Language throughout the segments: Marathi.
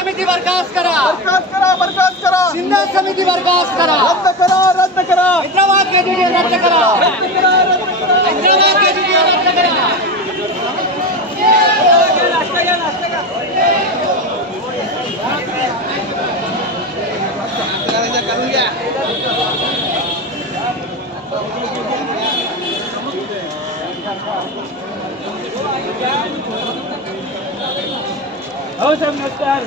समिती बरखास्त करा, बरखास्त करा, बरखास्त करा। शिंदे समिती बरखास्त करा, रद्द करा, रद्द करा। हैदराबाद केजीडी रद्द करा, रद्द करा, रद्द करा। हैदराबाद केजीडी रद्द करा। हो साहेब नमस्कार।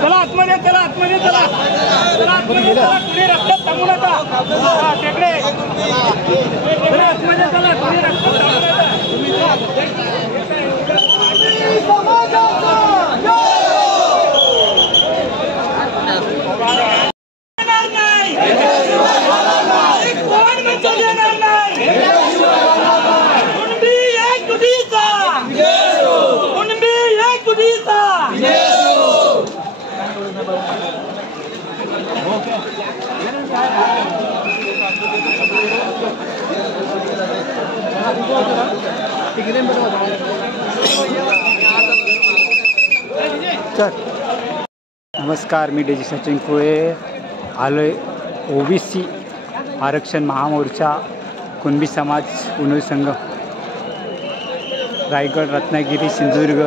चला आतमध्ये, चला आतमध्ये, चला चला आतमध्ये, चला कुणी रस्त्यात थांबू नका। टेकडे चला आतमध्ये, चला कुणी रस्त्यात थांबू नका। नमस्कार, मी डेजी सचिन कुळे आलोय ओबीसी आरक्षण महामोर्चा कुणबी समाज पुणे संघ रायगड, रत्नागिरी, सिंधुदुर्ग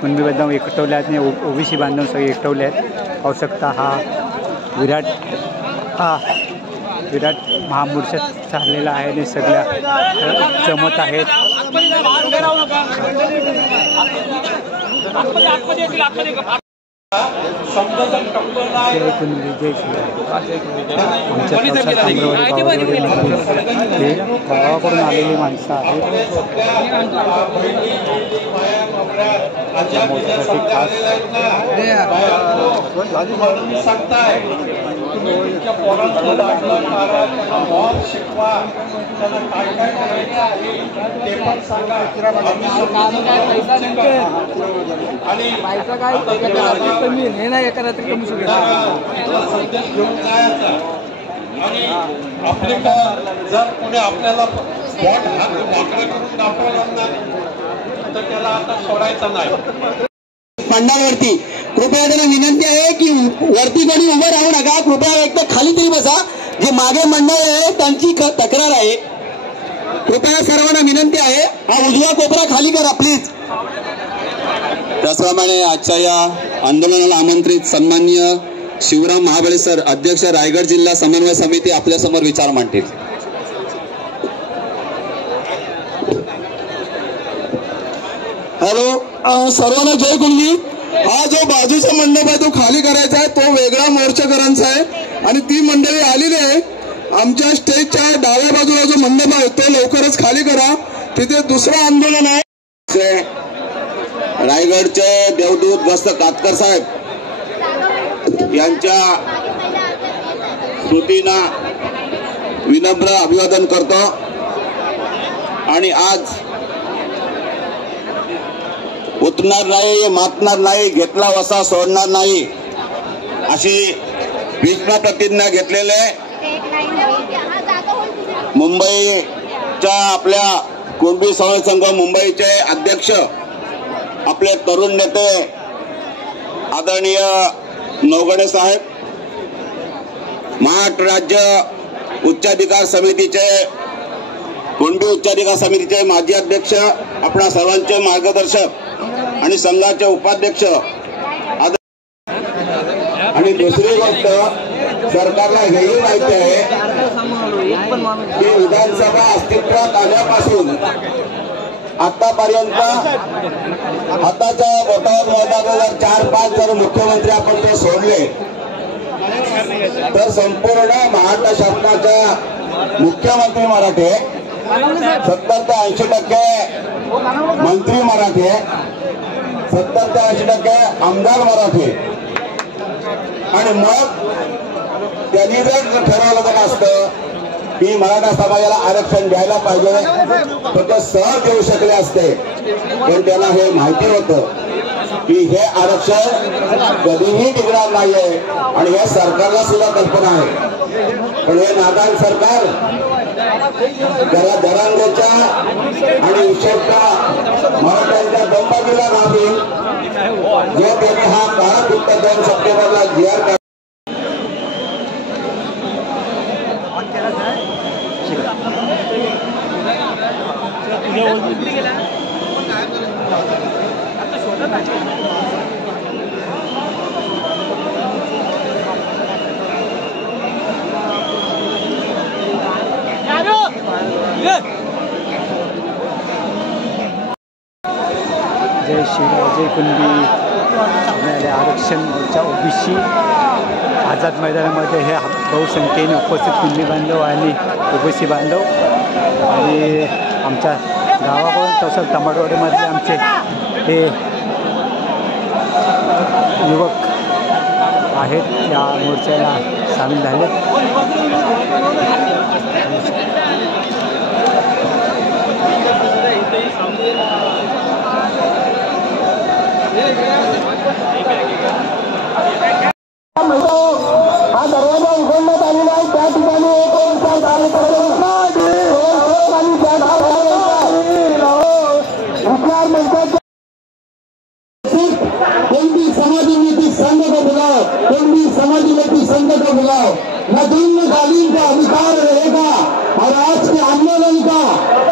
कुणबी बांधव एकवटले आहेत आणि ओबीसी बांधव सगळे एकवटले आहेत। पाहू शकता हा विराट महामोर्चा चाललेला आहे आणि सगळ्या जमत आहेत। गावाकडून आलेली माणसं आहेत। जर कोणी आपल्याला बॉट हात वाकडे करून दाखवला नाही तर त्याला आता सोडायचं नाही। पंडावरती कृपया त्यांना विनंती आहे की वरती कोणी उभं राहू नका, कृपया एक तर खाली तरी बसा। जे मागे मंडळ आहे त्यांची तक्रार आहे, कृपया सर्वांना विनंती आहे हा उजवा कोपरा खाली करा प्लीज। त्याचप्रमाणे आजच्या या आंदोलनाला आमंत्रित सन्माननीय शिवराम महाबळे सर, अध्यक्ष रायगड जिल्हा समन्वय समिती, आपल्या समोर विचार मांडतील। हॅलो, सर्वांना जय कुणबी। हा जो बाजूचा मंडप आहे तो खाली करायचा आहे, तो वेगळा मोर्चेकरांचा आहे आणि ती मंडळी आलेली आहे। आमच्या स्टेजच्या डाव्या बाजूला जो मंडप आहे तो लवकरच खाली करा, तिथे दुसरं आंदोलन आहे। रायगडचे देवदूत गस्त कातकर साहेब यांच्या स्मृतींना विनम्र अभिवादन करतो आणि आज उतरणार नाही, मातणार नाही, घेतला वसा सोडणार नाही अशी भीष्म प्रतिज्ञा घेतलेले मुंबईच्या आपल्या कुणबी समाज संघ मुंबईचे अध्यक्ष आपले तरुण नेते आदरणीय नवगणे साहेब, महाराष्ट्र राज्य उच्चाधिकार समितीचे कुणबी उच्चाधिकार समितीचे माजी अध्यक्ष, आपणा सर्वांचे मार्गदर्शक आणि संघाचे उपाध्यक्ष। आणि दुसरी गोष्ट सरकारला हेही माहिती आहे की विधानसभा अस्तित्वात आल्यापासून आतापर्यंत हाताच्या बोटावर मोजणारे जर 4-5 जर मुख्यमंत्री आपण ते सोडले तर संपूर्ण महाराष्ट्र शासनाच्या मुख्यमंत्री मराठी, 70 ते 80% मंत्री मराठी, 70 ते 80% आमदार मराठी. आणि मग त्यांनी जर ठरवलं तर असतं की मराठा समाजाला आरक्षण द्यायला पाहिजे तर ते सहज देऊ शकले असते. पण त्यांना हे माहिती होतं की हे आरक्षण कधीही टिकणार नाहीये आणि हे सरकारला सुद्धा कल्पना आहे. पण हे नादान सरकार त्याला जरांगेच्या आणि विशेषतः मराठ्यांच्या दमबाजीला राहतील. जो त्यांनी हा काळा गुप्त 2 सप्टेंबरला GR जय शिवराय जय कुणबी आरक्षण मोर्चा ओबीसी आझाद मैदानामध्ये हे बहुसंख्येने उपस्थित कुणबी बांधव आणि ओबीसी बांधव आणि आमच्या गावाकडून तसं टमाटोवाडीमधले आमचे हे युवक आहेत या मोर्चाला सामील झाले. हा दरवाजा उघडण्यात आलेला आहे. त्या ठिकाणी विचार मंचाच्या कोणती समाजनीति संघ का बुलाओ, कोणती समाजनीति संघ का बुलाओ, न दीर्घकालीन का अधिकार रहेगा और आज के आंदोलन का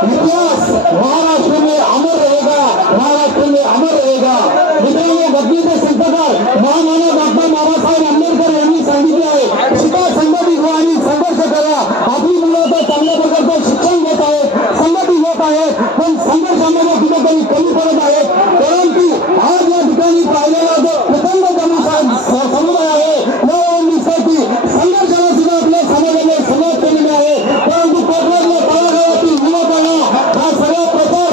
इतिहास महाराष्ट्र में अमर रहेगा, महाराष्ट्र में अमर रहेगा. मित्रांनो, गद्दीचे संपदार महामानव डॉक्टर बाबासाहेब आंबेडकर यांनी सांगितले आहे, शिका, संघटित व्हा आणि संघर्ष करा. आपली मुलं तर चांगल्या प्रकारचं शिक्षण घेत आहेत, संघटित होत आहेत, पण संघर्षामध्ये कुठेतरी कमी पडत आहेत. परंतु आज या ठिकाणी पाहिलेला जो प्रचंड समुदाय आहे यासाठी संघर्षाला सुद्धा आपल्या समाजाने सुरुवात केलेली आहे. परंतु कोकणातल्या तळागाळातील युवकांना हा सगळा प्रसार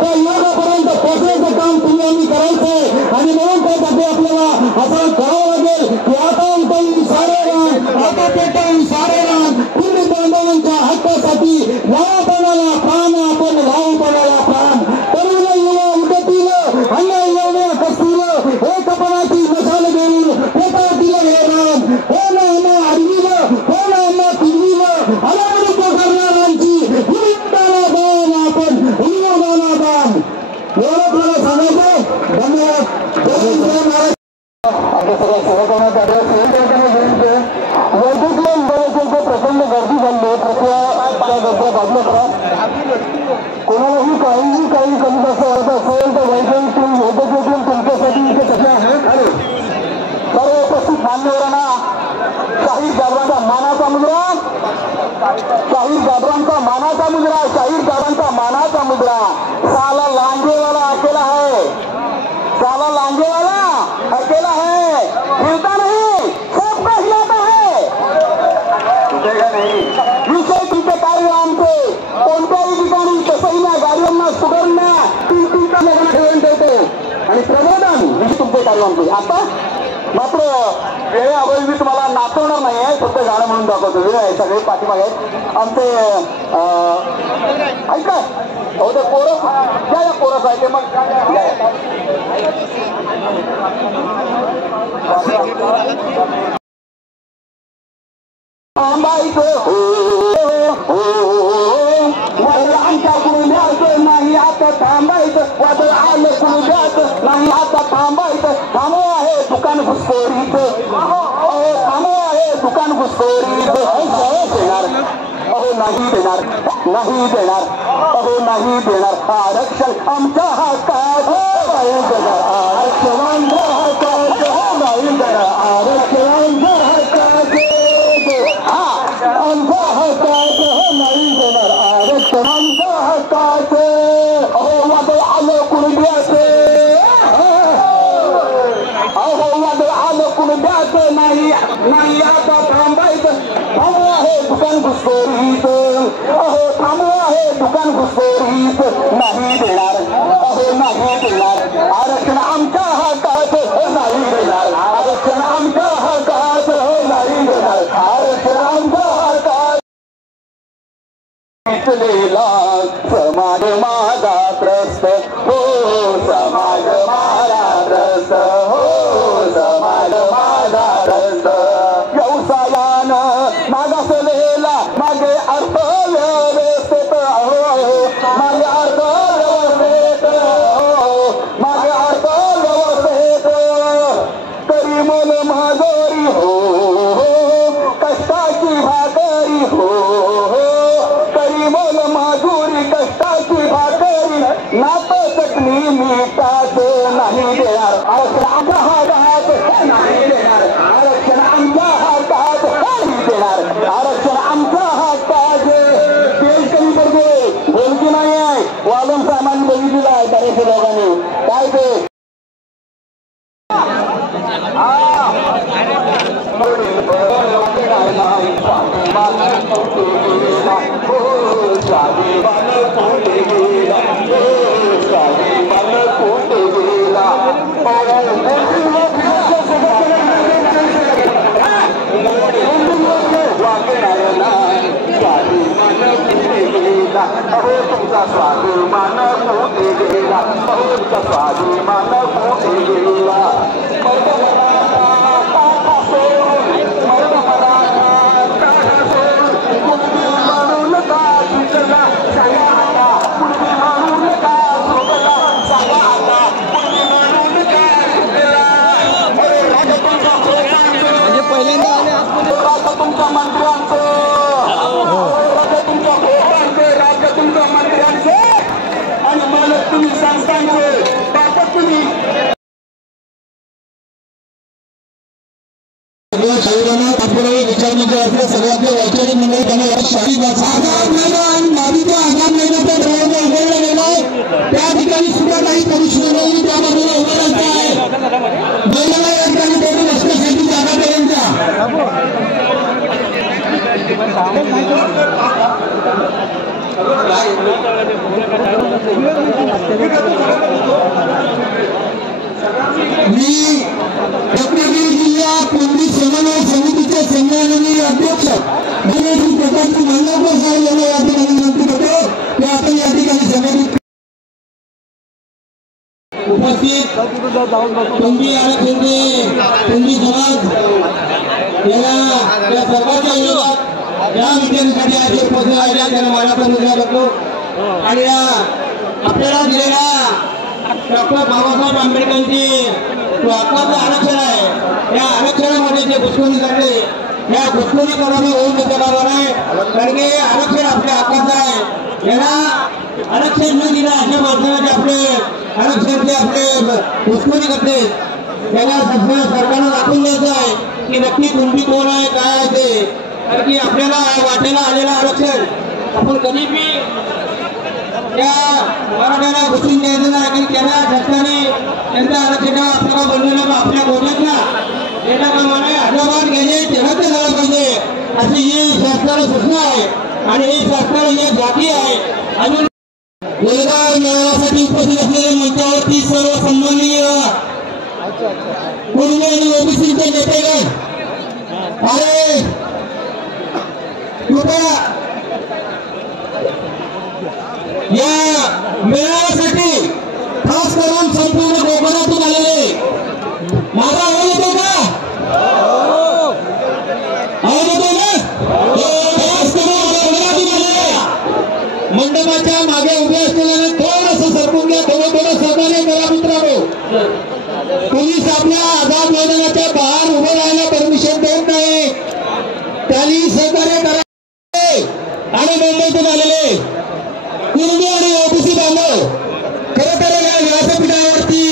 त्या युवकापर्यंत पोहोचण्याचं काम तुम्ही आम्ही करायचं आहे. आणि म्हणून त्यासाठी आपल्याला असं करावं लागेल की आता उठवून सारे रान, आता पेटवून सारे रान, कुणबी बांधवांच्या हक्कासाठी लावापणाला प्राण, आपण लावापणाला प्राण. तरुण युवा उठतील, अन्याय येऊन कसतील, एकपणाची मशाल घेऊन पेटावतील हे रान. हो ना आम्हा आडवीलं, हो ना आम्हा पिंजवीलं, अनावृत्त करणाऱ्यांची विरुद्धाला दान, आपण विरोधाला दान. एवढं मला सांगायचं. धन्यवाद. जय महाराज. आपल्या सगळ्या सहकार्यात वर्धेतल्या विभागाचे प्रचंड गर्दी झाली. प्रक्रिया बाजूला करा. कोणालाही काही कमी जास्त वाटत असेल तर वैद्यकीय योग्यतेतून तुमच्यासाठी इथे कसे आहेत. सर्व उपस्थित मान्यवरांना शाहीर जाबरांचा मानाचा मुद्रा, शाहीर जाबरांचा मानाचा मुद्रा, शाहीर जाबरांचा मानाचा मुद्रा. साला लांगेवाला अकेला है, साला लांगेवाला अकेला है, हिलता नहीं, सबका हिलाता है. विषय तुमचे कार्य आमचे कोणत्याही ठिकाणी तसंही ना गाड्यांना सुधारणा ठेवून ठेवतो आणि प्रबोधन म्हणजे तुमचे कार्य आमचे. आता मात्र वेळेअभावी मी तुम्हाला नाचवणार नाही आहे, फक्त गाणं म्हणून दाखवतो. वेळ आहे, सगळे पाठीमागे आहेत आमचे. ऐका हो ते कोरस द्या, या कोरस आहे ते मग आमच्या कुरुंद्याचं नाही आता थांबायचं, वादळ आलं कुरुंद्याचं नाही आता थांबायचं. थांबव आहे दुकान घुसखोरीचं, थांबव आहे दुकान घुसखोरीचं. देणार अहो नाही देणार, नाही देणार अहो नाही देणार. आरक्षण आमच्या हक्कात नाही देणार, आरक्षण आमच्या हक्कात नाही देणार, आरक्षण आमच्या हक्कात, आमच्या हक्कात नाही देणार, आरक्षण आमच्या हक्कात. अहो घुसखोरीत अहो थांबू आहे दुकान घुसखोरीत नाही देणार अहो नाही देणार आरक्षण आमच्या हातात नाही देणार आरक्षण आमच्या हातात नाही देणार आरक्षण आमच्या हातात घेतलेला समाज माझा त्रस्त हो समाज माझा त्रस्त हो समाज माझा त्रस्त व्यवसायानं मागासलेला मागे अर्थव्यवस्थेत हो मागे अर्थव्यवस्थेत हो मागे अर्थव्यवस्थेत तरी मोल महागोरी हो कष्टाची भाकरी हो मोल मजुरी कष्टाची भाकरी नात चटणी मीठाच नाही देणार आरक्षण आमच्या हातात नाही देणार आरक्षण आमच्या हातात नाही देणार आरक्षण आमच्या हातात तेल कमी करते बोलकी नाही आहे वालून सामान बघितलेलं आहे बरेचशे लोकांनी काय ते अहो तुमचा स्वाभिमान कुठे गेला अहो तुमचा स्वाभिमान कुठे गेला म्हणजे पहिल्यांदा आले आज तुमच्या मंत्र्यांचं तुमच्या मंत्र्यांचे आणि मालक तुम्ही संस्थांचे ताकद तुम्ही विचारण्याचे असले सगळ्यातले वैचारिक मंडळी त्यांना आगाम महिन्याचा दरवाजा उघडला गेलाय त्या ठिकाणी सुद्धा काही पुरुष मंडळी त्या बाजूला उभं राहत आहे महिलांना या ठिकाणी त्यांनी रस्त्यासाठी जागा पर्यंत मी रत्नागिरी जिल्हा कुंभी समन्वय समितीचे संमेलनीय अध्यक्ष गणेश प्रकारची मांडवकर साहेब यांना या ठिकाणी विनंती करतो की आपण या ठिकाणी समिती उपस्थित कुंभी आरक्षणचे कुंभी समाज याला त्या सरकारच्या विरोधात या विषयांसाठी आज उपस्थित आहे त्यांना मानाचा मुद्दा करतो आणि आपल्याला दिलेला डॉक्टर बाबासाहेब आंबेडकरांची हक्काचं आरक्षण आहे या आरक्षणामध्ये जे घुसखोरी झाले या घुसखोरीकरांना होऊन देता कामा नये कारण की आरक्षण आपल्या हक्काचं आहे याला आरक्षण न दिलं अशा माणसाला जे आपले आरक्षणाचे आपले घुसखोरी करते याला सरकारनं दाखवून द्यायचं आहे की नक्की कुणबी कोण आहे काय आहे ते कारण की आपल्याला वाटेला आलेलं आरक्षण आपण कधी बी त्या मराठ्याला घुसून द्यायचं नाही कारण त्यांना शासनाने त्यांच्या आरक्षणावर आपल्याला बनवलं आपल्या गोष्टीतला त्याच्या कामाने हजारवाद घ्यायचे तेव्हा ते झालं पाहिजे अशी ही शासनाला सूचना आहे आणि ही शासनाला ही जाती आहे अजून मुलगा मेळाव्यासाठी उपस्थित असलेल्या मंचावरती सर्व सन्माननीय कुणबी आणि ओबीसीचे नेतेगण अरे कृपया या मेळाव्यासाठी खास करून संपूर्ण कोकणातून आलेले माझा आवाज येतो का आवाज येतो ना खास करून कोकणातून आलेले मंडपाच्या मागे उभे असलेल्याने थोडंसं सरकून घ्या थोडं सहकार्य करा मित्रांनो पोलीस आपल्या आझाद मैदानाच्या बाहेर उभे राहायला परमिशन देत नाही त्यांनी सहकार्य करा आणि मुंबईतून आलेले कुणबी आणि ओबीसी बांधव खरं तर या व्यासपीठावरती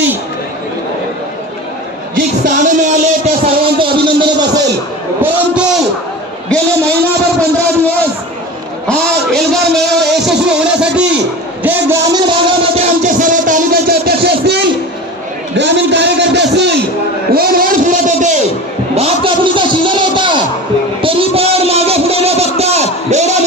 जी स्थानं मिळाले त्या सर्वांचं अभिनंदनच असेल परंतु गेले महिनाभर 15 दिवस हा एल्गार मेळावा यशस्वी होण्यासाठी जे ग्रामीण भागामध्ये आमचे सर्व तालुक्याचे अध्यक्ष असतील ग्रामीण कार्यकर्ते असतील वन फिरत होते भात कापणीचा सीझन होता तरी पण मागे पुढे न बघता एवढा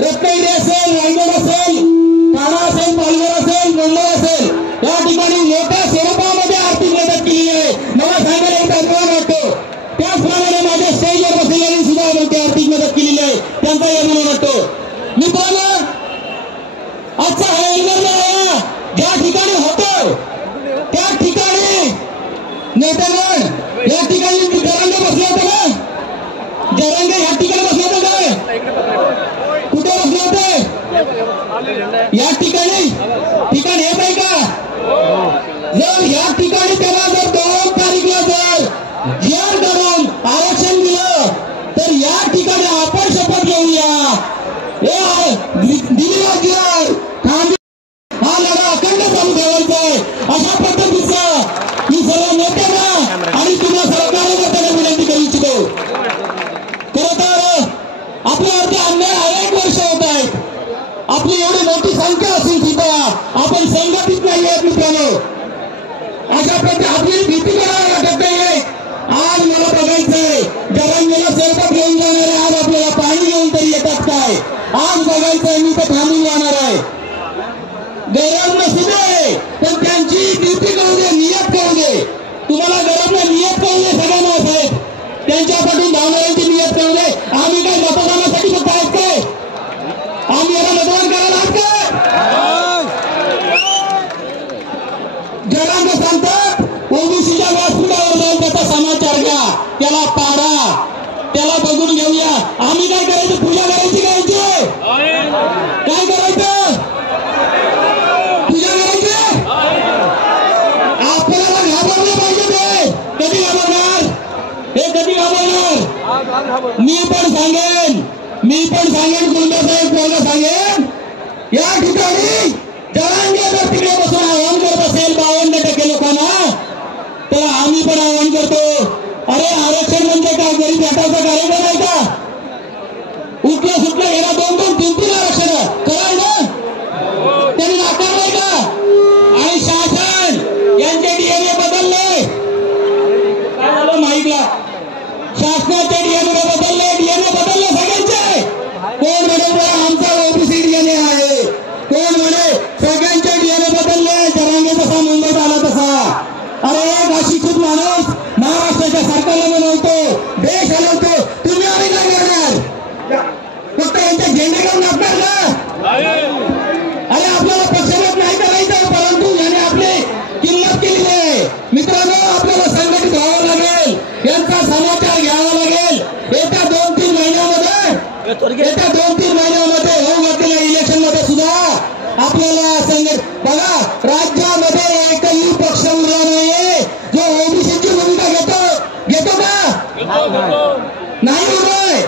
रत्नागिरी असेल, रायगड असेल, ठाणा असेल, पालघर असेल, मुंबई असेल, या ठिकाणी मोठ्या स्वरूपामध्ये आर्थिक मदत केली आहे. मला सांगायला एक अभिमान वाटतो. त्याचप्रमाणे माझ्या स्टेजवर बसलेल्यांनी सुद्धा मोठी आर्थिक मदत केलेली आहे, त्यांचाही अभिमान वाटतो. मी पाहिलं आजचा हा एल्गार ज्या ठिकाणी होतो त्या ठिकाणी नेतेगण या ठिकाणी जरांगे बसले होते ना, जरांगे या ठिकाणी बसले होते काय, कुठे बसले होते या ठिकाणी, ठिकाण हे नाही का? जर या ठिकाणी त्याला जर 2 तारीखला जर जाहीर करून आरक्षण दिलं तर या ठिकाणी आपण शपथ घेऊया, दिलेला जिहार हा लढा अखंड चालू ठेवायचा आहे. अशा पद्धतीचा मी सर्व नेत्यांना आणि तुम्हा सर्व कार्यकर्त्यांना विनंती करू इच्छितो. खरं तर आपल्यावरती अन्याय अनेक वर्ष होत आहेत. आपली एवढी मोठी संख्या असून सुद्धा आपण संघटित नाही आहेत मित्रांनो. अशा प्रकारे आपली भीती करावी वाटत नाही. आज मला बघायचंय जरांगेला स्वयंपाक घेऊन जाणारे आज आपल्याला पाणी घेऊन तरी येतात काय? आज बघायचंय मी तर थांबून जाणार आहे. गरज नसू दे पण त्यांची ड्युटी करू दे, नियत करू दे. तुम्हाला गरज नाही, नियत करू दे सगळ्यांना साहेब. त्यांच्या पाठून धावणाऱ्यांची नियत करू दे. आम्ही काय मतदानासाठी फक्त आहेत काय? आम्ही याला मतदान करायला आहात काय? जरांगे सांगतात ओबीसीच्या व्यासपीठावर जाऊन त्याचा समाचार घ्या, त्याला पाडा, त्याला बघून घेऊया. आम्ही काय करायचं? पूजा करायची करायची काय करायचं? पूजा करायची. आपल्याला घाबरले पाहिजे. ते कधी घाबरणार? हे कधी घाबरणार? मी पण सांगेन गुंडासाहेब कोणाला सांगेन, या ठिकाणी जरांगे जर तिकडे बसून आव्हान करत असेल 52% लोकांना, तर आम्ही पण आव्हान करतो. अरे आरक्षण म्हणजे काय? गरीब हटावचा कार्यक्रम आहे का? उठलं सुटलं गेला 2-2, 3-3 आरक्षण कराय ना, त्यांनी नाकारलंय का? आणि शासन यांचे डीएनए बदलले. काय झालं माहितला? शासनाचे डीएनए बदलले सगळ्यांचे. कोण म्हणे आमचा ओबीसी डीएनए आहे, कोण म्हणे सगळ्यांचे डीएनए बदलले. जरांगे तसा मुंबईत आला तसा. अरे एक अशिक्षित माणूस महाराष्ट्राच्या सरकारला बनवतो, देश हलवतो. तुम्ही आम्ही काय करणार? फक्त यांचे झेंडे घेऊन नाचणार ना? अरे आपल्याला पक्षपात नाही करायचं, परंतु याने आपली किंमत केली आहे. मित्रांनो आपल्याला संघटित व्हावं लागेल, यांचा समाचार घ्यावा लागेल. येत्या 2-3 महिन्यामध्ये होऊ घातलेल्या इलेक्शन मध्ये सुद्धा आपल्याला संघटित बघा. राज्यामध्ये एकही पक्ष उरला नाहीये जो ओबीसीची भूमिका घेतो का? नाही उरलाय.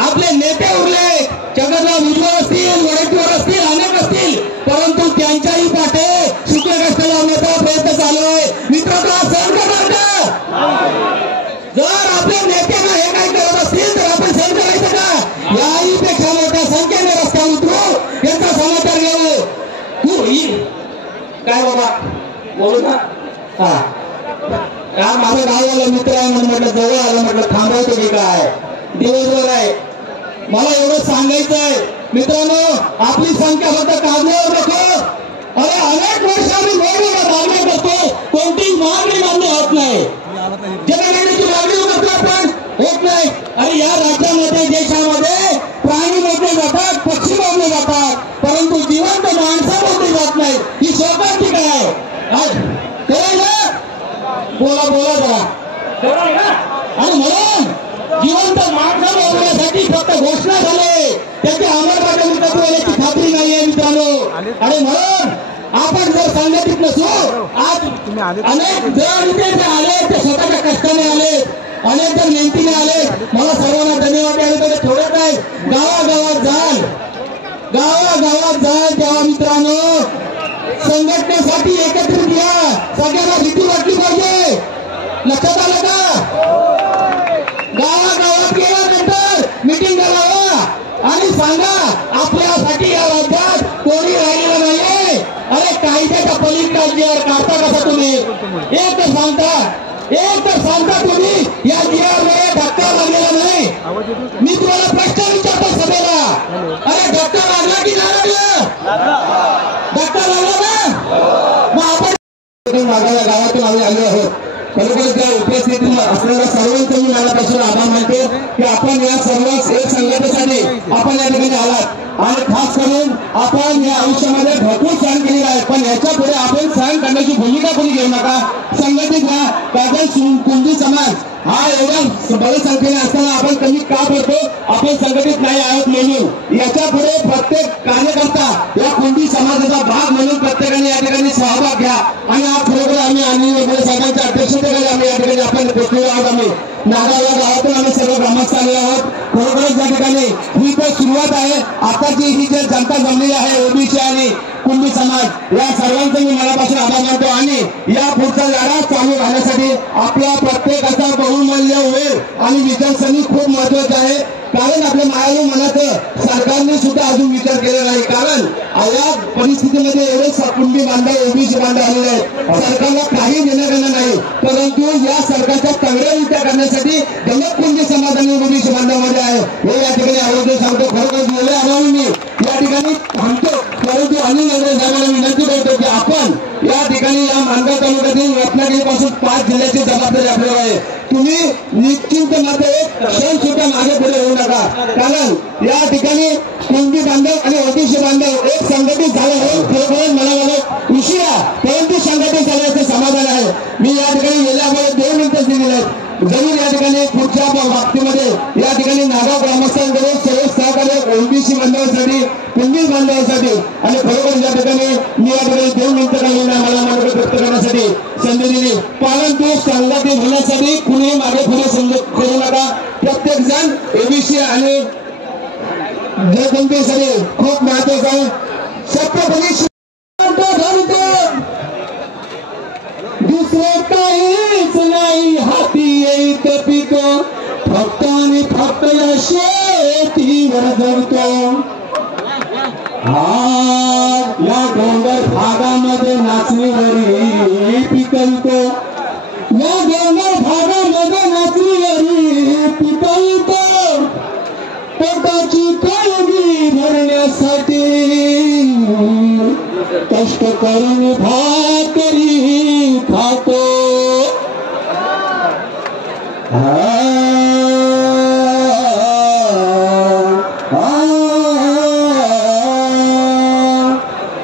आपले नेते उरले, जगन्नाथ भुजबळ असतील, वडेट्टीवार असतील, अनेक असतील, परंतु त्यांच्याही पाठे शुक्ल कष्ट लावण्याचा प्रयत्न चालू आहे. मित्रांनो सहन करणार का? जर आपल्या नेत्यांना हे काय करत असतील तर आपण सहन करायचं का? याही पेक्षा मोठ्या संख्येने रस्त्यावर उतरू, यांचा समाचार घेऊ. काय बाबा बोलू का? हा माझं गाववाला मित्र आहे म्हणून म्हटलं, जवळ आलं म्हटलं थांबवतो की काय, दिवसभर आहे. मला एवढं सांगायचं आहे मित्रांनो, आपली संख्या फक्त कागदावर नको. अरे अनेक वर्ष आम्ही वेगवेगळ्या मागण्या करतो, कोणतीही मागणी मान्य होत नाही. जनगणनेची मागणी आपण होत नाही. आणि या राज्यामध्ये देशामध्ये प्राणी मोडले जातात, पक्षी मोडले जातात, परंतु जिवंत माणसं मोडली जात नाही. ही शोकांची काय आहे? बोला जरा. आणि म्हणून जिवंत माणसं मोडण्यासाठी फक्त घोषणा झाले, त्याची अंमलबजावणी होण्याची खात्री नाहीये मित्रांनो. आणि म्हणून आपण जर संघटित नसू, आज अनेक जण इथे जे आले ते स्वतःच्या कष्टाने आले, अनेक जण मेहनतीने आले. मला सर्वांना धन्यवाद द्यायला थोडं काय. गावागावात जाल तेव्हा मित्रांनो संघटनेसाठी एकत्रित या. सगळ्यांना भीती वाटली पाहिजे. लक्षात आलं का? गावागावात गेल्यानंतर मिटिंग लावा आणि सांगा आपल्यासाठी या राज्यात कोणी राहिलेलं नाहीये. अरे कायद्याच्या पलीकडे जिआर काढता कसा तुम्ही? एक तर सांगता तुम्ही या जिआर मध्ये धक्का लागलेला नाही. मी तुम्हाला प्रश्न विचारतो सभेला. अरे भागाला गावातून आम्ही आलो आहोत. खरोखर त्या उपस्थितीत असलेल्या सर्वांचं मी मनापासून आभार मानतो की आपण या सर्व एक संघटनेसाठी आपण या ठिकाणी आलात आणि खास करून आपण या आयुष्यामध्ये भरपूर सहन केलेला आहे, पण याच्या पुढे आपण सहन करण्याची भूमिका कोणी घेऊ नका. संघटित व्हा. कारण कुंभी समाज हा एवढा बऱ्या संख्येने असताना आपण कमी का पडतो? आपण संघटित नाही आहोत म्हणून. याच्या पुढे प्रत्येक कार्यकर्ता या कुंभी समाजाचा भाग म्हणून प्रत्येकाने या ठिकाणी सहभाग घ्या. आणि आज खरोखर आम्ही साहेबांच्या अध्यक्षतेखाली आम्ही या ठिकाणी आपण पोहोचलेलो आहोत. आम्ही नागावला गावातून आम्ही सर्व ग्रामस्थ आलेलो आहोत. खरोखरच या ठिकाणी ही तर सुरुवात आहे. आताची ही जे जनता जमलेली आहे ओबीसी आणि कुंभी समाज या सर्वांचं मी मनापासून आभार मानतो. आणि या पुढचा लढा चालू राहण्यासाठी आपल्या प्रत्येकाचा बहुमूल्य वेळ आणि विचारसरणी खूप महत्वाची आहे. कारण आपल्या मायाळू मनाचं सरकारने सुद्धा अजून विचार केलेला नाही. कारण या परिस्थितीमध्ये एवढे कुंभी बांधव ओबीसी बांधव आलेले आहेत. सरकारला काही देणं घेणं नाही, परंतु या सरकारच्या तगड्या उलट्या करण्यासाठी गलत कुंभी समाज आणि ओबीसी बांधवामध्ये आहे हे या ठिकाणी आवर्जून सांगतो. खरोखर गेल्या अभावी मी या ठिकाणी थांबतो, परंतु अनिल नवरे साहेबांना विनंती करतो की आपण या ठिकाणी या मानगाव तालुक्यातील रत्नागिरीपासून 5 जिल्ह्याची जबाबदारी आपल्याला आहे. तुम्ही निश्चिंत मात्र एक क्षण सुद्धा मागे पुढे होऊ नका. कारण या ठिकाणी कुंभी बांधव आणि ओबीसी बांधव एक संघटित झाले हो. खरोखरच मला उशिरा परंतु संघटित झाल्याचं समाधान आहे. मी या ठिकाणी गेल्यामुळे 2 मिनिटं दिलेले आहेत. जरूर या ठिकाणी पुढच्या बाबतीमध्ये या ठिकाणी नागाव ग्रामस्थांकडे सर्व सहकार्य ओबीसी बांधवांसाठी कुंभी बांधवांसाठी आणि खरोखर या ठिकाणी मी या ठिकाणी 2 मिनिटं काही मला मार्ग व्यक्त करण्यासाठी संधी दिली. परंतु संघटित होण्यासाठी कुणी मागे पुढे करू नका. प्रत्येक जण ओबीसी आणि जे कोणते सगळे खूप महत्वाचं आहे. सत्य दुसरं काहीच नाही हाती येत पिक फक्त आणि फक्त या शेतीवर जगतो. या डोंगर भागामध्ये नाचणीवरी पिकवतो. या डोंगर भागामध्ये नाचणीवरी पिकवतो. पोटाची काळजी भरण्यासाठी कष्ट करून भाकरी खातो.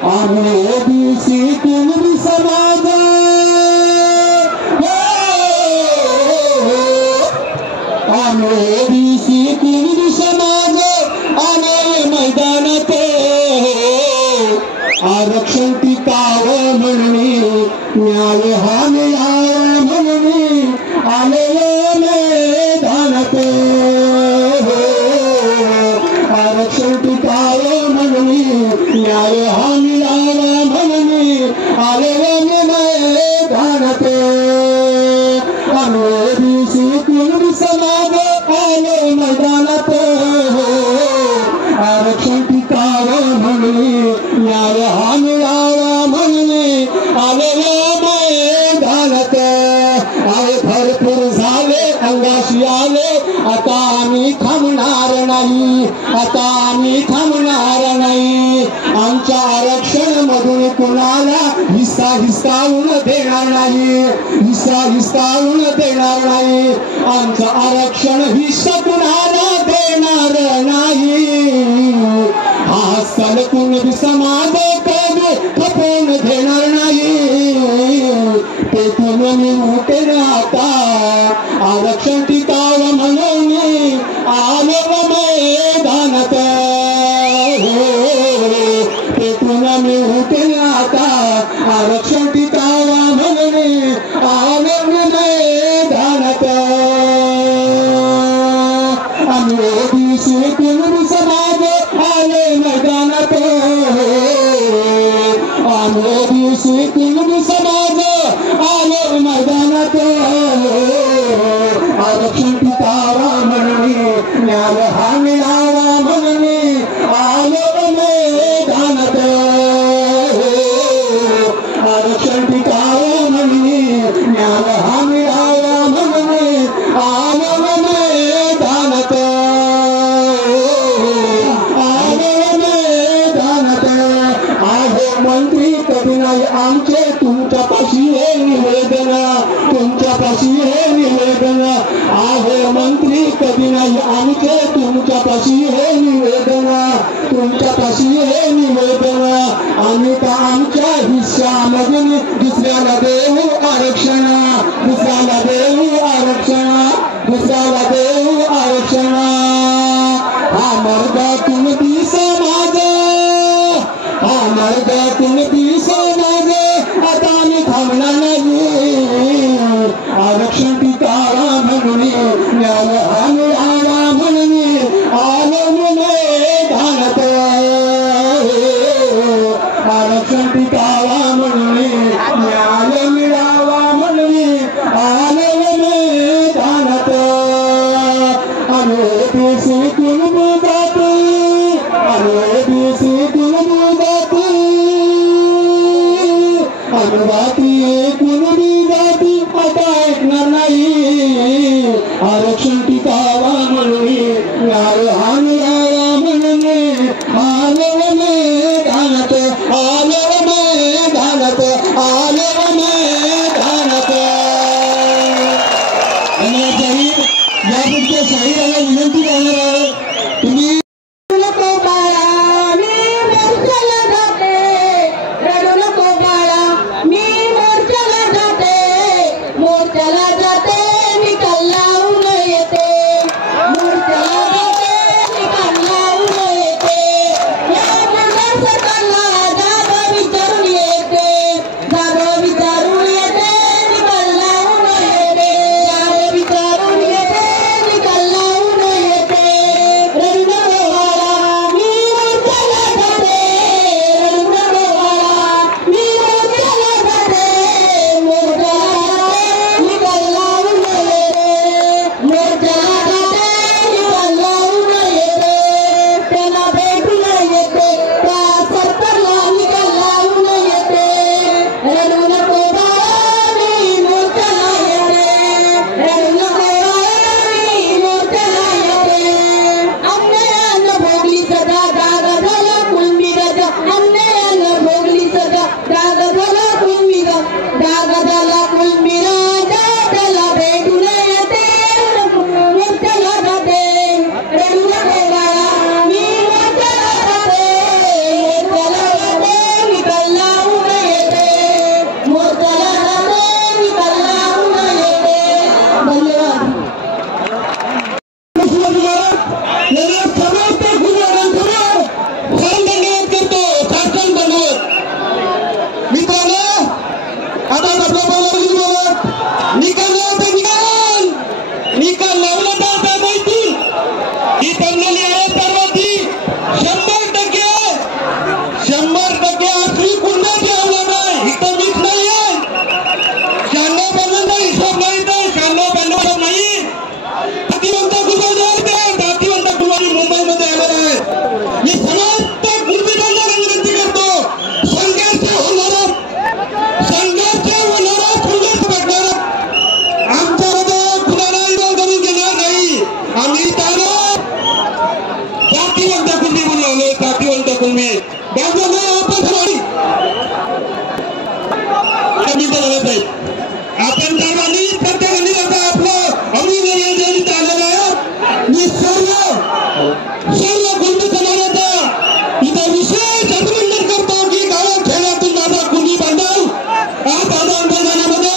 आम्ही ओबीसी कुंभी समाज आम्ही ओबीसी कुंभी समाज आम्ही मैदानात आरक्षण टिकावं म्हणून न्याय हा मिळावा म्हणून आलेलो मैदानात. आरक्षण टिकावं म्हणून न्याय हा मिळावा म्हणून आलेलो मैदानात. आम्ही ओबीसी कुंभी समाज आलो मैदानात. आरक्षण टिकावं म्हणून न्याय हा मिळावा म्हणून आलेलो मैदानात. आहे भरपूर झाले अंगाशी आले आता आम्ही थांबणार नाही. आता आम्ही थांबणार नाही. आमच्या आरक्षण मधून कुणाला हिस्सा हिसकावून देणार नाही. हिस्सा हिसकावून देणार नाही. आमचं आरक्षण हिस्सा कुणाला देणार नाही. हा सल कुंभी समाज कधी खपवून घेणार नाही. तेथून मी उठेन आता आरक्षण टिकावं म्हणून आलो मैदानात. तेथून मी उठेन आता आरक्षण टिकावं म्हणून आलो मैदानात. आम्ही ओबीसी कुंभी समाज आले मैदानात. आम्ही ओबीसी कुंभी समाज आलो मैदानात. आरक्षण टिकावं म्हणून न्याय हा मिळावा म्हणून आलो मैदानात. आरक्षण टिकावं म्हणून न्याय हा मिळावा म्हणून आलो मैदानात. आलो मैदानात. आहे मंत्री कधी नाही आमचे तुमच्या पाशी येईल तुमच्यापाशी हे निवेदना, तुमच्यापाशी हे निवेदना. आम्ही तर आमच्या हिस्सामधून दुसऱ्याला देऊ आरक्षण, दुसऱ्याला देऊ आरक्षण, दुसऱ्याला देऊ आरक्षण. हा मर्दातून ती समाज, हा मर्दातून ती समाज, आता आम्ही थांबणार नाही. आरक्षण टिकावा म्हणून, न्याय हा मिळावा म्हणून आलो मैदानात. आरक्षण टिकावा म्हणून, न्याय मिळावा म्हणून आलो मैदानात. आम्ही कुलबुदात, आम्ही कुलबुदात, अनुवाती कुणबी जाती आता ऐकणार नाही. आरक्षण टिकावा म्हणून, न्याय हा मिळावा म्हणून आलो मैदानात, आलो मैदानात, आलो मैदानात. आणि यापुढच्या शाहिराला विनंती करणार आहे, तुम्ही आपण सर्वांनी प्रत्येकाने आपलं अभिनंदन चाललेलं आहे. मी सर्व कुटुंब समाजाचा इथं विशेष अभिनंदन करतो की गावात खेड्यातून माझा कुणी बांधव आज आंदोलनामध्ये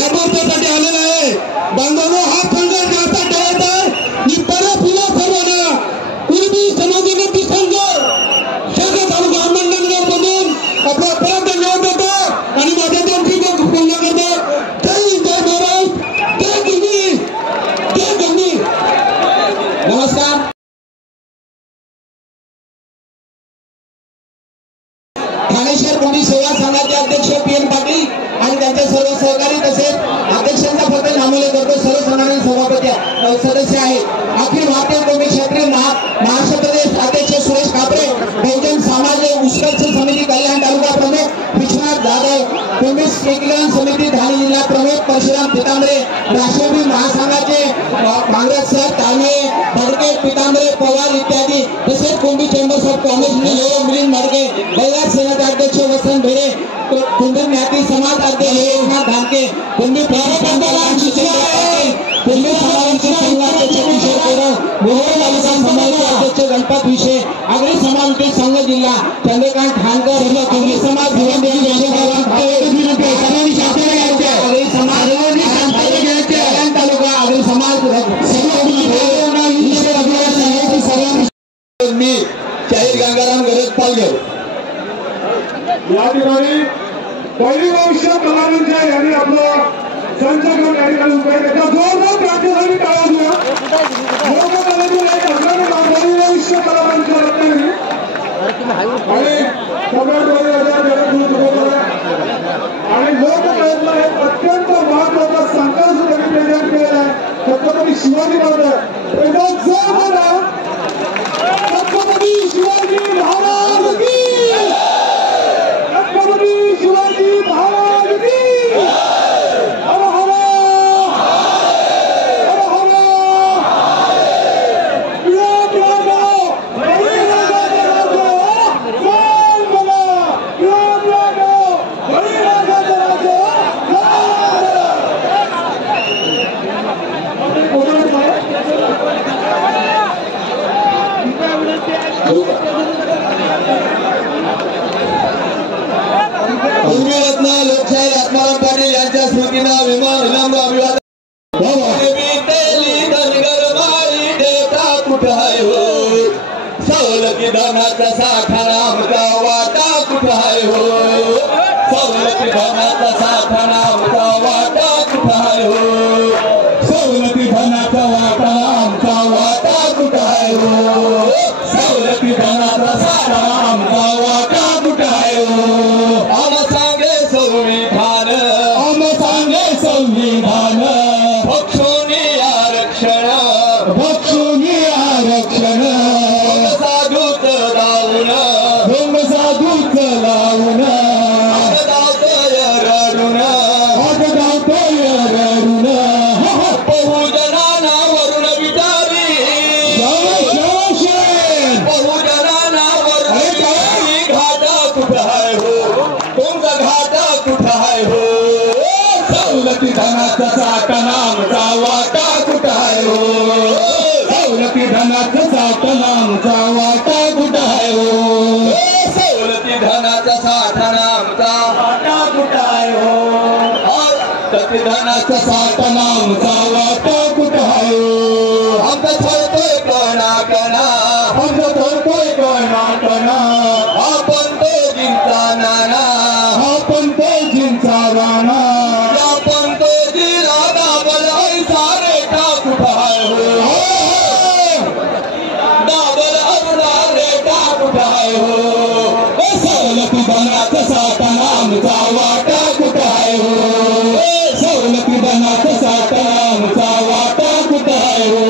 या मोर्चासाठी आलेला आहे. बांधव हा संघर्ष आता ठेवत आहे. मी परत पुन्हा सर्वांना कुणबी समाजाने संघ सगळं तालुका अहमदनगर मधून आपला परत धन्यवाद देतो आणि माझ्या त्यांची पूर्ण करतो. नमस्कार. ठाणे शहर कुणबी सेवा संघाचे अध्यक्ष पी.एन. पाटील आणि त्यांचे सर्व सहकारी तसेच अध्यक्षांचा पद नामोल्लेख करतो. सर्व सन्माननीय सभापती सदस्य आहेत. अखिल भारतीय कुणबी क्षेत्रीय महाराष्ट्र प्रदेश अध्यक्ष सुरेश कापरे, बहुजन समाज उत्कर्ष समिती कल्याण तालुका प्रमुख विश्वनाथ जाधव, कुणबी श्रीकल्याण समिती ठाणे जिल्हा प्रमुख परशुराम पितांबरे, राष्ट्रवादी महासंघाचे काँग्रेस सर तालमे भडके पितांबरे पवार इत्यादी तसेच Kunbi chambers of commerce Milind मडके, बैलार सेनेचे अध्यक्ष वसंत भेरे, कुणबी ज्ञाती समाज अध्यक्ष एकनाथ धानके, कुणबी कुणबी समाजाचे संघाचे चकिशोर केरळ, मोहोळ तालुका समाजाचे होते आगरी समाज विकास संघ जिल्हा चंद्रकांत ठाणकर कुंभी समाज सर्वांनी शांतता घ्यायची आगरी समाज तालुका आगरी समाज मी शाहीर गंगाराम गरज पालघर या ठिकाणी पहिली भविष्य कलावंत यांनी आपलं संच घेऊन या ठिकाणी उभे त्याचा जोरदार प्रार्थनासाठी टाळा दिला पहिली भविष्य कलावंत रत्नागिरी आणि आणि लोकप्रयत्न हे अत्यंत महत्वाचा संकल्प त्यांनी प्रेझेंट केलेला आहे छत्रपती शिवाजी महाराज त्याचा जोर करा छत्रपती शिवाजी महाराज की छत्रपती शिवाजी महाराज की हर हर हर हर रत्न लोकशाही आत्माराम पाटील यांच्या स्मृतींना विनम्र अभिवादन धनगर माळी देता कुठं आहे हो सवलती धनाचा साठा नामचा वाटा कुठं आहे हो सवलती धनाचा साठा नामचा वाटा कुठं आहे हो सवलती धनाचा वाटा नामचा वाटा कुठं आहे हो सवलती धनाचा साठा नामचा वाटा कुठं आहे हो आम सांगे संविधान भक्षोनी आरक्षण साधूच लावून रडून बहुजनाना वरून विचारी बहुजनाना वरून विचारी घाटा कुठं आहे हो तुमचा घाटा कुठं आहे हो सवलती धनाचा साठा नामचा वाटा कुठं आहे हो सवलती धनाचा साठा नामचा वाटा कुठं आहे हो सवलती धनाचा साठा नामचा वाटा कुठं आहे हो सवलती धनाचा साठा नामचा वाटा कुठं आहे हो आमचा थोडतोय कणा कणा आपण तो जिंचा नाना आपण तो जिंचा राणा आपण तो जिला दाबल ऐसा रेटा कुठं आहे हो दाबल अरुणा रेटा कुठं आहे हो सवलती धनाचा साठा नामचा वाटा कुठं आहे हो सवलती धनाचा साठा नामचा वाटा कुठं आहे हो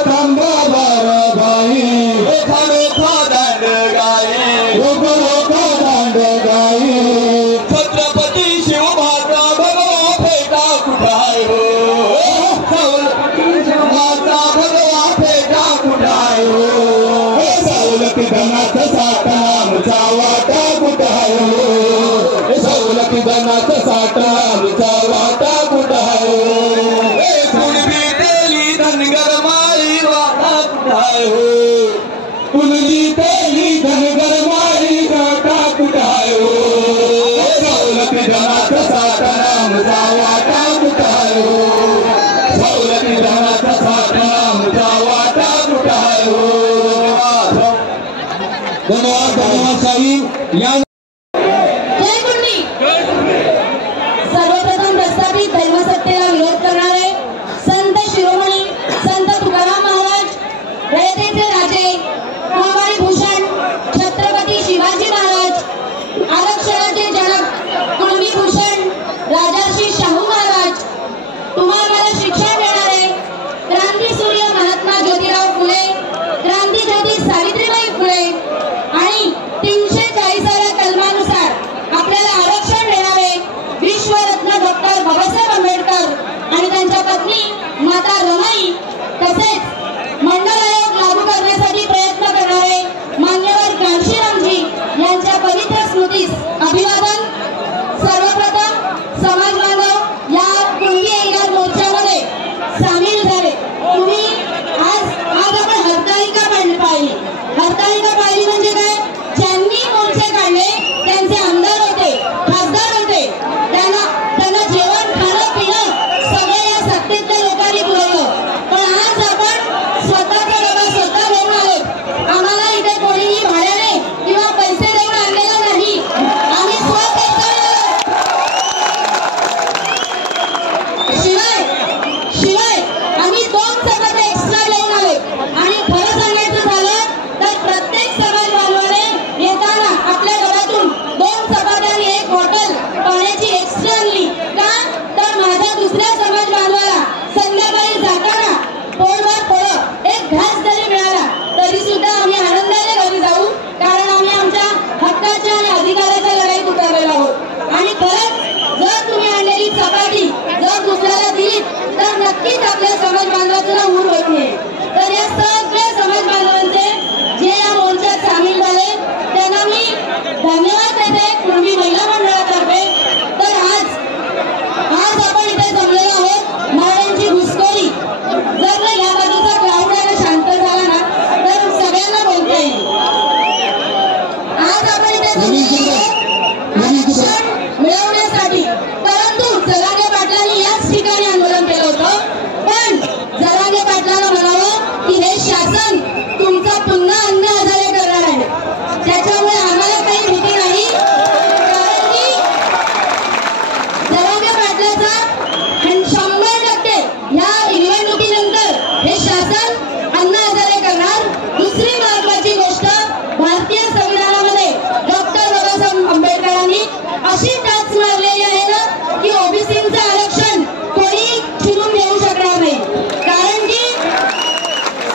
थांबा बार भाई लोखा दांड गाई छत्रपती शिवभाचा भगवा फेटा कुठं आहे हो शिवभाचा भगवा फेटा कुठं आहे हो सवलती धनाचा साठा नामचा वाटा कुठं आहे हो सवलती धनाचा साठा नामचा वाटा कुठं आहे हो कुणबी तेली धनगर माळी वाटा कुठं आहे हो कुणबी तेली धनगर माळी वाटा कुठं आहे हो सवलती धनाचा साठा नामचा वाटा कुठं आहे हो सवलती धनाचा साठा नामचा वाटा कुठं आहे हो धन्यवाद साहेब या सर्वप्रथम प्रस्थापित धर्मसत्तेला विरोध करणारे संत शिरोमणी संत तुकाराम महाराज रयतेचे राजे कुंभारी भूषण छत्रपती शिवाजी महाराज आरक्षणाचे जनक कुणबी भूषण राजर्षी शाहू महाराज तुम्हाला शिक्षण देणारे क्रांतीसूर्य महात्मा ज्योतिराव फुले क्रांतीज्योती सावित्रीबाई फुले आणि 340व्या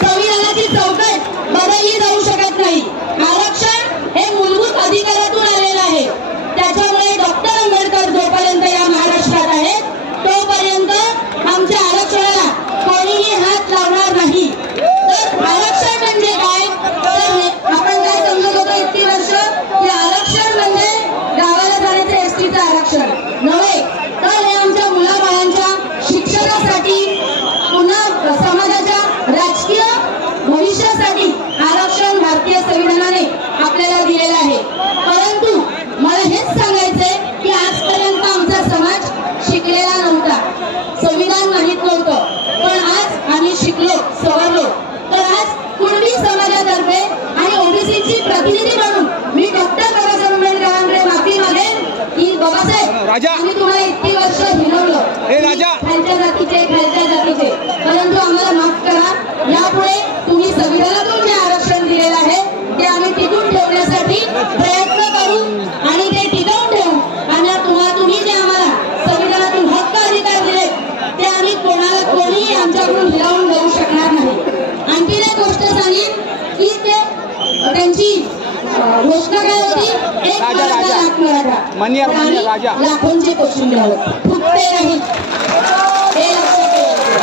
संविधानाची चौकट बदलली जाऊ शकत नाही. आरक्षण हे मूलभूत अधिकारातून आलेलं आहे. त्याच्यामुळे डॉक्टर आंबेडकर जोपर्यंत या महाराष्ट्रात आहेत तोपर्यंत आमच्या आरक्षणाला कोणीही हात लावणार नाही. तर आरक्षण म्हणजे काय, तर आपण काय समजत होतो इतकी वर्ष की आरक्षण म्हणजे गावाला जाण्याचे एसटीचं आरक्षण नव्हे, तर हे आमच्या मुलाबाळांच्या शिक्षणासाठी पुन्हा समाजाच्या राजकीय भविष्यासाठी आरक्षण भारतीय संविधानाने आपल्याला दिलेलं आहे. परंतु मला हेच सांगायचंय की आजपर्यंत आमचा समाज शिकलेला नव्हता, संविधान माहित नव्हतं, पण आज आम्ही शिकलो, सवरलो. तर आज कुणबी समाजातर्फे आणि ओबीसीची प्रतिनिधी म्हणून मी डॉक्टर बाबासाहेब आंबेडकरांकडे माफी मागेन की बाबासाहेब आम्ही तुम्हाला इतकी वर्ष हिणवलं, खालच्या जातीचे, परंतु आम्हाला माफ करा. यापुढे तुम्ही संविधानातून जे आरक्षण दिलेलं आहे ते आम्ही टिकून ठेवण्यासाठी प्रयत्न करू आणि ते टिकवून ठेवू. आणि तुम्ही जे आम्हाला संविधानातून हक्क अधिकार दिले ते आम्ही कोणीही आमच्याकडून हिरावून जाऊ शकणार नाही. आणखी एक गोष्ट सांगेन की त्यांची घोषणा काय होती, एक मराठा लाख मराठा, लाखोंचे क्वेश्चन द्यावं, फुटते नाही हे लक्षात ठेवायचं.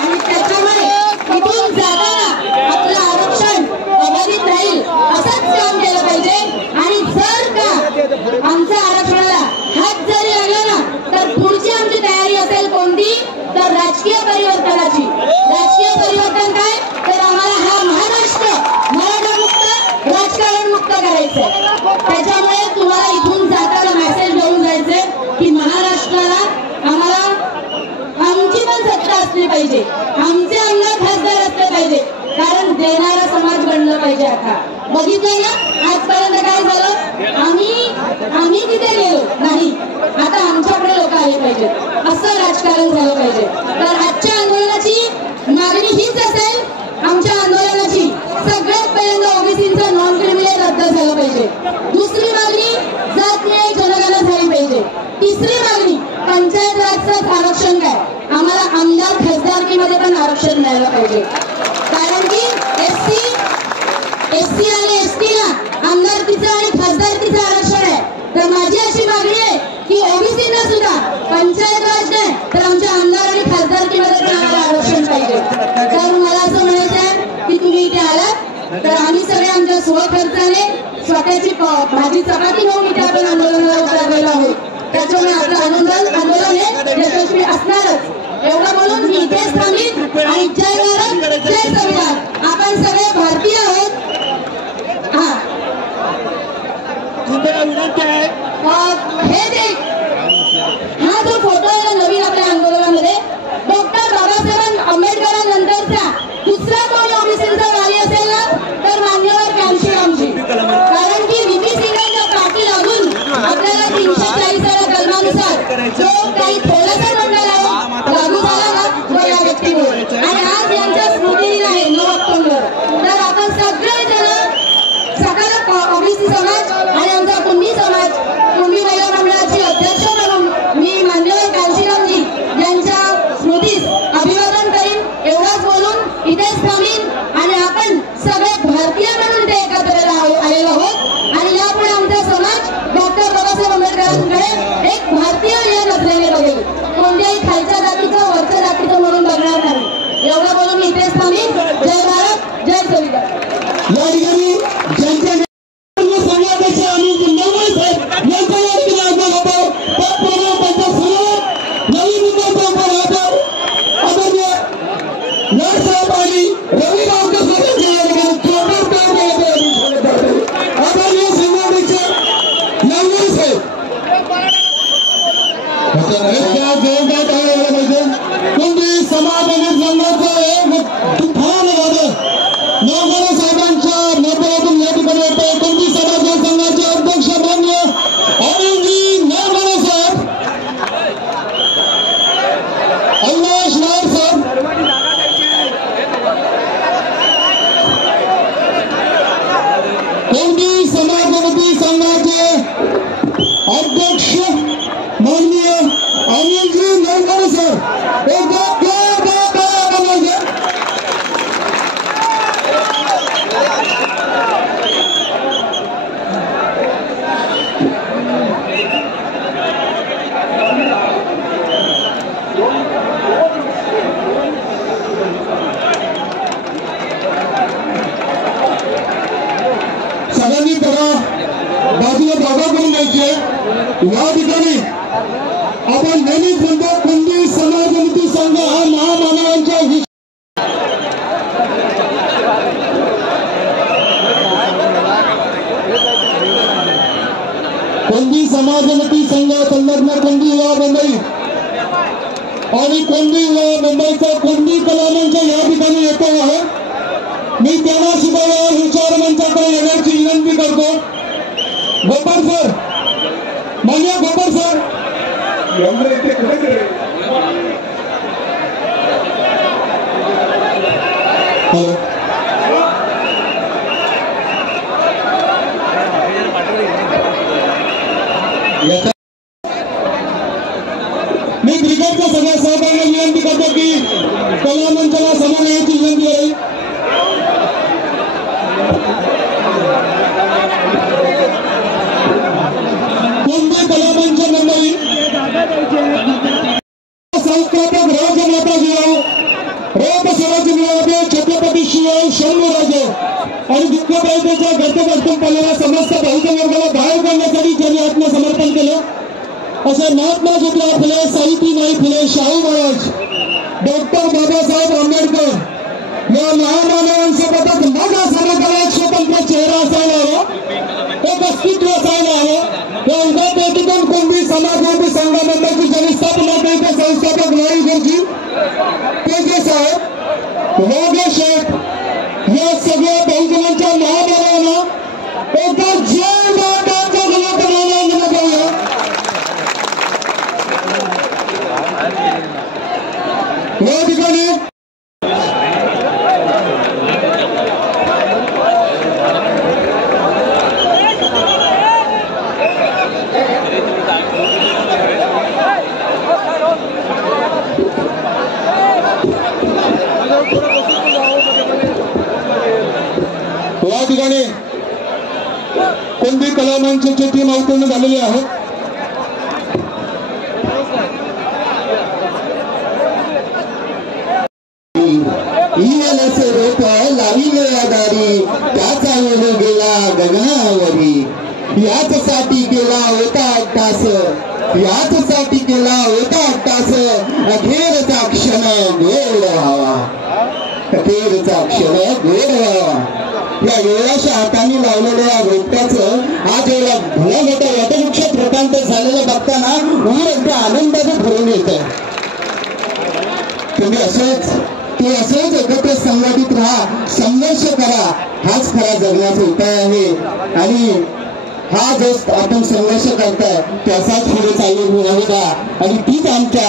आणि त्याच्यामुळे तिथून जाताना आपलं आरक्षण अबाधित राहील असंच काम केलं पाहिजे. आणि जर का आमच्या आरक्षणाला हात जरी लागला ना तर पुढची आमची तयारी असेल कोणती, तर राजकीय परिवर्तनाची. राजकीय परिवर्तन काय, तर आम्हाला हा महाराष्ट्र मराठा मुक्त, राजकारण मुक्त करायचंय. त्याच्यामुळे तुम्हाला इथून जाताना मेसेज देऊन जायचंय की महाराष्ट्राला आम्हाला आमची पण सत्ता असली पाहिजे, आमचे आमदार खासदार असले पाहिजे, कारण देणारा समाज बनलं पाहिजे. आता बघितलंय ना आजपर्यंत काय झालं, आम्ही तिथे गेलो नाही, आता आमच्याकडे लोक आले पाहिजे, असं राजकारण झालं पाहिजे. तर आजच्या आंदोलनाची मागणी हीच असेल. आमच्या आंदोलनाची सगळ्यात पहिल्यांदा ओबीसीचं नॉन क्रिमिनल रद्द झालं पाहिजे. दुसरी मागणी जात न्याय जनगणना झाली पाहिजे. तिसरी मागणी पंचायत राजचं आरक्षण काय, आम्हाला आमदार खासदारकीमध्ये पण आरक्षण मिळालं पाहिजे. कारण की एससी आणि एसटीला आमदारकीचं आणि खासदारकीचं आरक्षण आहे. तर माझी अशी मागणी आहे की ओबीसीना सुद्धा पंचायत राज नाही तर आमच्या आमदार आणि खासदारकीमध्ये पण आम्हाला आरक्षण पाहिजे. तर मला असं म्हणायचं आहे की तुम्ही इथे आलात तर आम्ही सगळे आमच्या स्वखर्चाने स्वतःची भाजी चपाती घेऊन इथे आपण आंदोलनाला उतरलेलो आहोत. त्याच्यामुळे आपलं आंदोलन हे यशस्वी असणारच. एवढं म्हणून मी इथेच थांबीन आणि जय भारत जय संविधान. आपण सगळे भारतीय आहोत. हे देख हा जो फोटो आहे ना नवीन आपल्या आंदोलनामध्ये डॉक्टर बाबासाहेब आंबेडकरांनंतरचा दुसरा कोणी ओबीसीचा वाली असेल ना तर मान्यवर कांशीरामजी. कारण की व्हीपी सिंगांच्या पाठी लागून आपल्याला 340 कलमानुसार जो काही थोडासा दंड लागू झाला ना तो या व्यक्तीमुळे. आणि आज यांचा स्मृतिदिन आहे 9 ऑक्टोबर. तर आपण सगळे जण सकारात्मक ओबीसी समाज आणि आमचा कुणबी समाज, कुणबी महिला मंडळाची अध्यक्ष म्हणून मी मान्यवर कांशीरामजी यांच्या स्मृतीस अभिवादन करीन. एवढंच बोलून इथेच थांबीन. आणि आपण सगळे भारतीय म्हणून इथे एकत्र आलेलो आहोत. आणि यापुढे आमचा समाज डॉक्टर बाबासाहेब आंबेडकरांकडे एक भारतीय या नजरेने बघेल, कोणत्याही खालच्या जातीचं वरच्या जातीचं म्हणून बघणार नाही. एवढं बोलून मी इथेच थांबीन. जय भारत जय संविधान. या ठिकाणी ज्यांच्या संघाध्यक्ष अनिल जिंदाबाई साहेब यांचा या ठिकाणी आगमन होतो. त्याचप्रमाणे त्यांच्या समोर नवीन विद्यार्थ्यांचा राहतो आदरणीय नाडसाहेब आणि रवी गावकर साहेबांचे या ठिकाणी आदरणीय संघाध्यक्ष नवनीत साहेब जोरदार टाळ्या पाहिजे. कुणबी समाज आणि संघाचं एक तुफान वादळ नवघरे साहेबांच्या नेतृत्वातून या ठिकाणी होते. कुणबी समाज संघाचे अध्यक्ष मान्य अनिलजी नवघरे साहेब, अविनाश नायर साहेब, कुणबी समाजवादी संघाचे अध्यक्ष माननीय अनिलजी नवघरे साहेब. महाजनती संघ संघटना कोंडी युवा मंडळी आणि कोंडी युवा मुंबईचा कोंडी कलामंच या ठिकाणी येतो आहे. मी त्यांना सुद्धा या विचार मंचाकडे येण्याची विनंती करतो. गोपाळ सर, मान्य गोपाळ सर, मी क्रिकेटच्या सगळ्या सहकार्यांना विनंती करतो की कला मंचाला समोर यायची विनंती आहे. कोणती कला मंच मंडळी संस्थापक राजमाता जिजाऊ रोप स्वराज्य मिळवते छत्रपती शिवाजी शंभूराजे आणि दुःखदायितेच्या घटघटून पडलेल्या समस्त बहुजन वर्गाला बाहेर काढण्यासाठी ज्यांनी आत्मसमर्पण केलं असे महात्मा ज्योतिराव फुले, सावित्रीबाई फुले, शाहू महाराज, डॉक्टर बाबासाहेब आंबेडकर या महामानवांसोबतच माझा समाजाला एक स्वतंत्र चेहरा असायला हवा, एक अस्तित्व असायला हवं. या उभ्या पेटीतून कोणती समाजवादी संघटनेची ज्यांनी स्थापना केली ते संस्थापक नाई गुरुजी, तेजे साहेब, वाघे शेठ या सगळ्या बहुजनांच्या महामानवांना एका जय भारताच्या गुलाबीला निवडूया. या ठिकाणी कोणती कला मंचची टीम अवतरण झालेली आहे. लाविले आधारी त्याचा गेला गगनावरी, याचसाठी केला होता तास, याचसाठी केला होता तास, अखेरचा क्षण गोड व्हावा, अखेरचा क्षण गोड व्हावा. या वेळाच्या हाताने लावलेल्या रोपट्याचं आज एवढा भला मोठा वटवृक्षात रूपांतर झालेलं बघताना ऊर एकदा आनंदाने भरून येत आहे. तुम्ही असंच एकत्र संघटित राहा, संघर्ष करा, हाच खरा जगण्याचा उपाय आहे. आणि हा जो आपण संघर्ष करताय त्याचाच पुढे चालू राहू आणि तीच आमच्या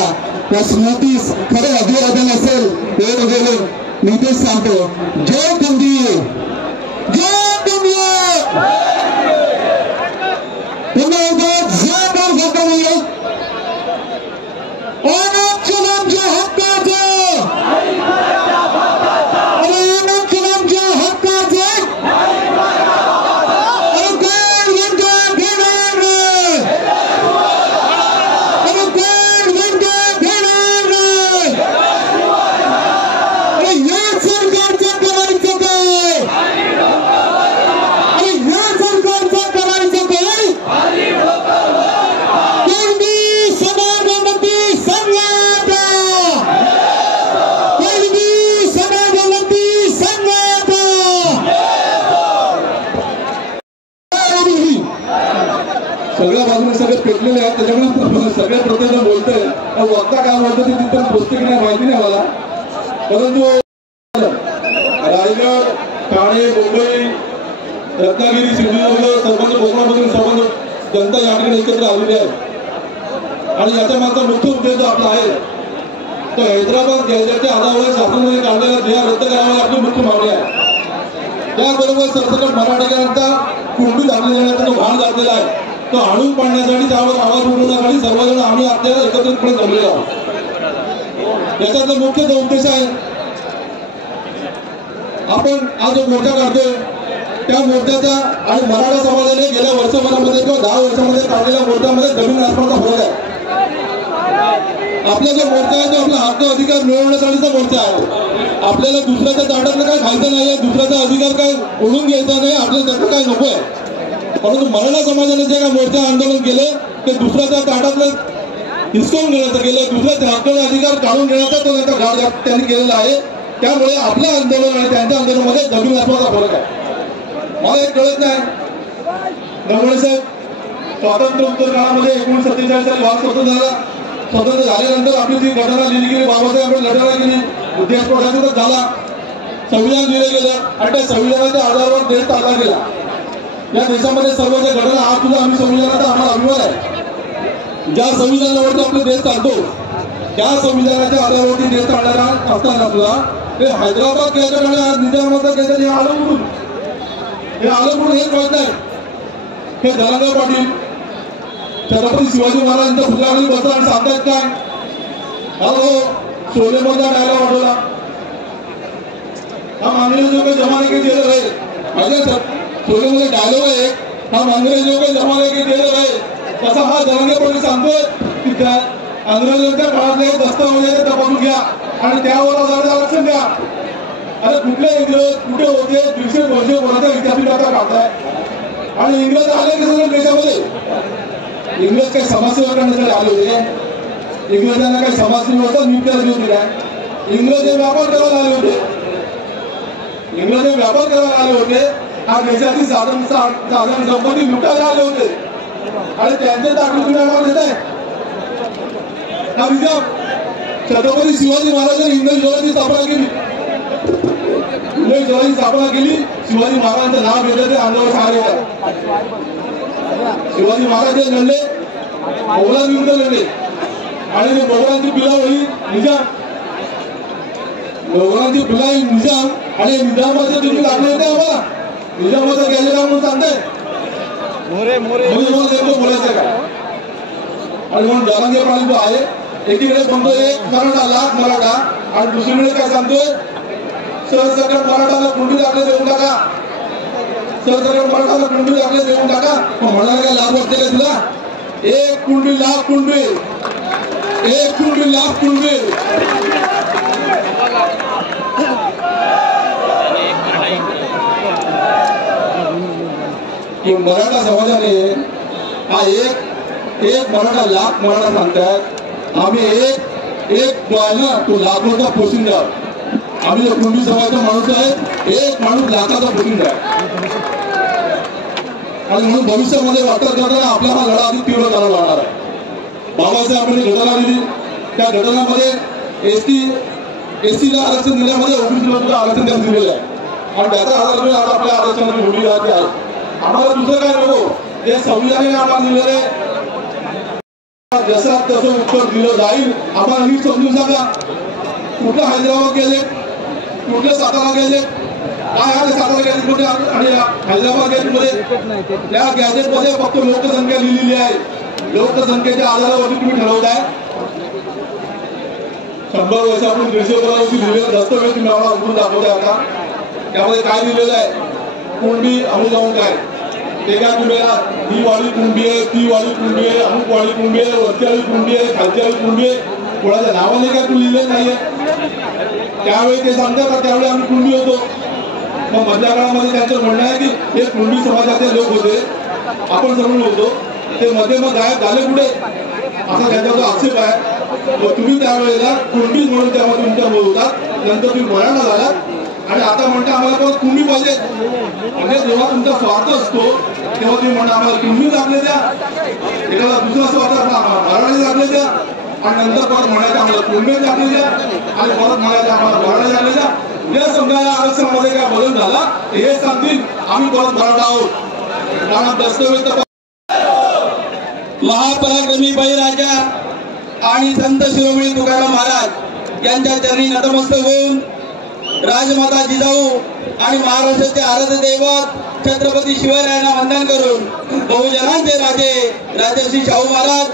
या स्मृतीस खरं अभिवादन असेल. एवढं गेलो मी तेच सांगतो, जय कुंदी, जय कुंदी, तुम्ही जय बोल घेतलं अनंतच्या हक्काचं सगळ्या बाजूने सगळे पेटलेले आहेत. त्याच्यामुळे सगळ्या प्रत्येक बोलतोय, वक्ता काय बोलतो ते तिथं पुस्तक नाही माहिती नाही मला. परंतु रायगड, ठाणे, मुंबई, रत्नागिरी, सिंधुदुर्ग, संबंध कोकणामधून संबंध जनता या ठिकाणी एकत्र आलेली आहे. आणि याच्या मागचा मुख्य उद्देश जो आपला आहे तो हैदराबाद गॅजेटच्या आधारावर शासनाने काढलेला ध्येय रद्द करावा आपली मुख्य मागणी आहे. त्याबरोबर सरसकट मराठीकरांचा कुंडू दाखल देण्याचा जो भाग घातलेला आहे तो आणून पाडण्यासाठी, त्यावर आवाज उठवण्यासाठी सर्वजण आम्ही आपल्याला एकत्रितपणे जमलेलो आहोत. याचा मुख्य जो उद्देश आहे, आपण आज जो मोर्चा काढतोय त्या मोर्चाचा आणि मराठा समाजाने गेल्या वर्षभरामध्ये किंवा 10 वर्षामध्ये काढलेल्या मोर्चामध्ये जमीन आसमानाचा फरक आहे. आपला जो मोर्चा आहे तो आपला हक्क अधिकार मिळवण्यासाठीचा मोर्चा आहे. आपल्याला दुसऱ्याच्या ताटातलं काय खायचं नाहीये, दुसऱ्याचा अधिकार काय ओढून घ्यायचा नाही, आपल्याला त्याचं काय नको आहे. परंतु मराठा समाजाने जे काय मोर्चा आंदोलन केले ते दुसऱ्याच्या ताटातलं हिसकावून घेण्याचं केलं, दुसऱ्याच्या हक्काचा अधिकार काढून घेण्याचा तो त्यांचा घाट त्यांनी केलेला आहे. त्यामुळे आपलं आंदोलन आणि त्यांच्या आंदोलनामध्ये जमीन आसमानाचा फरक आहे. मला एक कळत नाही, नवळे साहेब स्वातंत्र्योत्तर काळामध्ये 1947 साली भारत स्वतंत्र झाला. स्वतंत्र झाल्यानंतर आपली जी घटना लिहिली गेली, बाबासाहेब आपण लढा केली, देशप्रजासत्ताक झाला, संविधान लिहिलं गेलं आणि त्या संविधानाच्या आधारावर देश चालला गेला. या देशामध्ये सर्व ज्या घटना आज सुद्धा आम्ही संविधानाचा आम्हाला अभिमान आहे. ज्या संविधानावरती आपला देश चालतो त्या संविधानाच्या आधारावरती देश चालणारा असताना सुद्धा हे हैदराबाद केंद्र आणि आज निजामाबाद केंद्र हे आलं कुठून हे कळत नाही. हे धनंजय पाटील छत्रपती शिवाजी महाराजांच्या फुलाखाली बसला आणि सांगतायत काय, हॅलो शोलेमधला डायलॉग वाढवला, हम अंग्रेजों के जमाने के जेल रहे. माहिती सर, शोलेमध्ये डायलॉग आहे, हम अंग्रेजों के जमाने के जेल रहे. तसा हा धनंजय पाटील सांगतोय की त्या अंग्रेजांच्या काळातले दस्तावेज तपासून घ्या आणि त्यावर आधारित आरक्षण द्या. अरे कुठले इंग्रज कुठे होते, 150 वर्ष कोणाचा विद्यापीठाचा काढताय आणि इंग्रज आले की सगळं देशामध्ये. इंग्रज काही समाजसेवा करण्यासाठी आले होते? इंग्रजांना काही समाजसेवेचा नियुक्त करायची होती काय? इंग्रज हे व्यापार करायला आले होते. इंग्रज हे व्यापार करायला आले होते. हा देशाची साधन संपत्ती लुटायला आले होते आणि त्यांचे दाखले तुम्ही आम्हाला देत आहे. हा विचार छत्रपती शिवाजी महाराजांनी इंग्रज स्वराज्याची स्थापना केली. इंग्रज स्वराज्याची स्थापना केली. शिवाजी महाराजांचं नाव घेतलं ते आंदोलन सांगले. शिवाजी महाराज लढले, मोगलांविरुद्ध लढले आणि मोगलांची पिलावळी निजाम, मोगलांची पिलावळी निजाम आणि निजामाचे तुम्ही दाखले होते आम्हाला. निजामाचा गॅजेट म्हणून सांगताय बोलायचं काय? आणि म्हणून धनंजय पाटील जो आहे एकीकडे म्हणतोय मराठा लाख मराठा आणि दुसरीकडे काय सांगतोय सरसकट मराठाला कुंडी दाखले देऊन टाका, सरसकट मराठाला कुंडी दाखले देऊन टाका. म्हणाला काय लाभ वाटते का तुला? 1 कुंडी लाख कुंडी, 1 कुंडी लाख कुंडी. मराठा समाजाने हा एक मराठा लाख मराठा सांगतायत. आम्ही एक जो आहे ना तो लाखोचा पोशिंदा. आम्ही जो कुंडी समाजाचा माणूस आहे, एक माणूस लाखाचा पोशिंदा आहे. आणि म्हणून भविष्यामध्ये वाटत करताना आपला हा लढा अधिक तीव्र करावा लागणार आहे. बाबासाहेबांनी घटना दिली, त्या घटनामध्ये एसटीला आरक्षण दिल्यामध्ये ओबीसीला सुद्धा आरक्षण त्यांना दिलेलं आहे आणि त्याचा आधार आज आपल्या आरक्षणाची भूमिका आहे. आम्हाला दुसरं काय नको, जे संविधानाने आम्हाला दिलेले जसं तसं उत्तर दिलं जाईल. आम्हाला नीट समजून सांगा, कुठलं हैदराबाद गेले, कुठले सातारा गेले, काय आहे सातारा गॅजेट मध्ये आणि हैदराबाद गॅजेट मध्ये? त्या गॅजेट मध्ये फक्त लोकसंख्या लिहिलेली आहे. लोकसंख्येच्या आधारावरती तुम्ही ठरवताय. 100 वर्षापूर्वी 150 वर्षापूर्वी लिहिलेलं दस्तऐवज तुम्ही आम्हाला उघडून दाखवताय. आता त्यामध्ये काय लिहिलेलं आहे? कुंडी अमुक अमुक आहे ते काय तुम्ही ही वाली कुंडी आहे, ती वाली कुंडी आहे, अमुक वाली कुंडी आहे, वरची वाली कुंडी आहे, खालची वाली कुंडी आहे. कोणाच्या नावाने काय तुम्ही लिहिलेलं नाहीये. त्यावेळी ते सांगतात का त्यावेळी आम्ही कुंडी होतो. मग मधल्या काळामध्ये त्यांचं म्हणणं आहे की हे कुंडी समाजाचे लोक होते, आपण सर्व होतो, ते मध्ये मग गायब झाले कुठे असा त्यांचा आक्षेप आहे. तुम्ही त्यावेळेला कुंडी म्हणून त्यामध्ये तुमच्या बोलतात, नंतर तुम्ही मराठा झालात आणि आता म्हणता आम्हाला परत कुंडी पाहिजे. म्हणजे जेव्हा तुमचा स्वार्थ असतो तेव्हा तुम्ही म्हणता आम्हाला कुंडी दाखले द्या, एखादा दुसरा स्वार्थ आम्हाला मराठी दाखले द्या आणि नंतर परत म्हणायचं आम्हाला कुंडी दाखले द्या आणि परत म्हणायचं आम्हाला मराठी दाखले द्या. उद्या समजा या आरक्षणामध्ये काय बदल झाला हे सांगतील आम्ही परत मराठा आहोत. कारण दस्तऐवज महापराक्रमी बळीराजा आणि संत शिरोमणी तुकाराम महाराज यांच्या चरणी नतमस्तक होऊन राजमाता जिजाऊ आणि महाराष्ट्राचे आराध्य दैवत छत्रपती शिवरायांना वंदन करून बहुजनांचे राजे राजर्षी शाहू महाराज,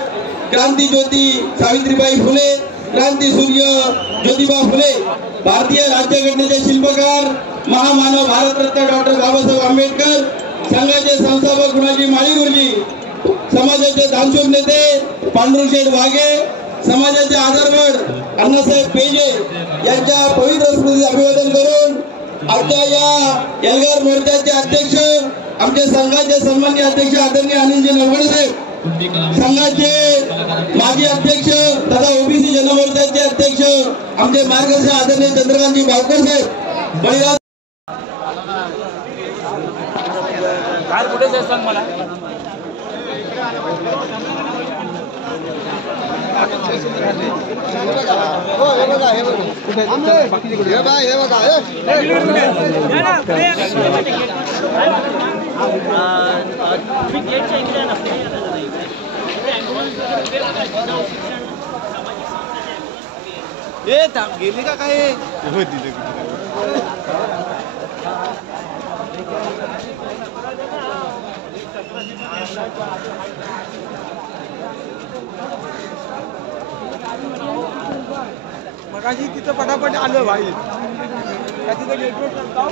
क्रांती ज्योती सावित्रीबाई फुले, क्रांती सूर्य ज्योतिबा फुले, भारतीय राज्यघटनेचे शिल्पकार महामानव भारतरत्न डॉक्टर बाबासाहेब आंबेडकर, संघाचे संस्थापक गुणाजी माळी गुरुजी, समाजाचे दानशूर नेते पांडुरंगशेठ वाघे, समाजाचे आधारवड अण्णासाहेब पेजे यांच्या पवित्र स्मृतीचे अभिवादन करून आजच्या या एल्गार मोर्चाचे अध्यक्ष, आमच्या संघाचे सन्माननीय अध्यक्ष आदरणीय अनिलजी नरवणे साहेब, संघाचे माजी अध्यक्ष तथा ओबीसी जनमोर्चाचे अध्यक्ष आमचे मार्गदर्शक आदरणीय चंद्रकांतजी बावकर साहेब, बळीराज काय कुठे मला गेली का काय मगाशी तिथं पटापट आलं भाई का तिथं नेटवर्क नव्हता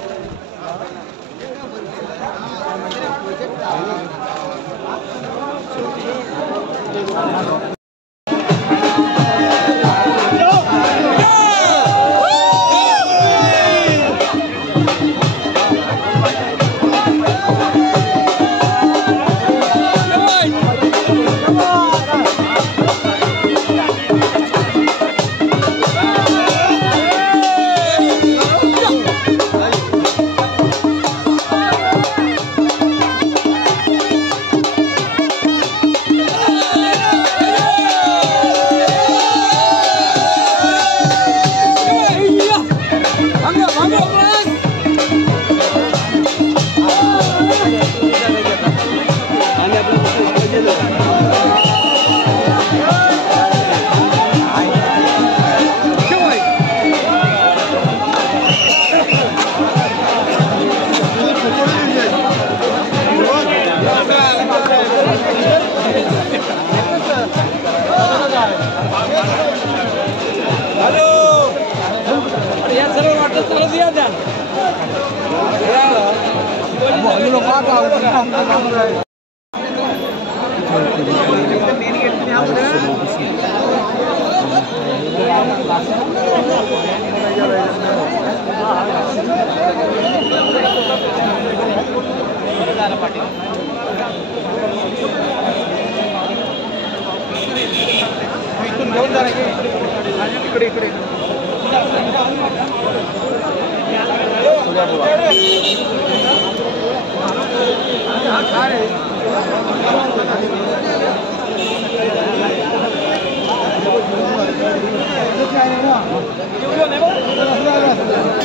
नाही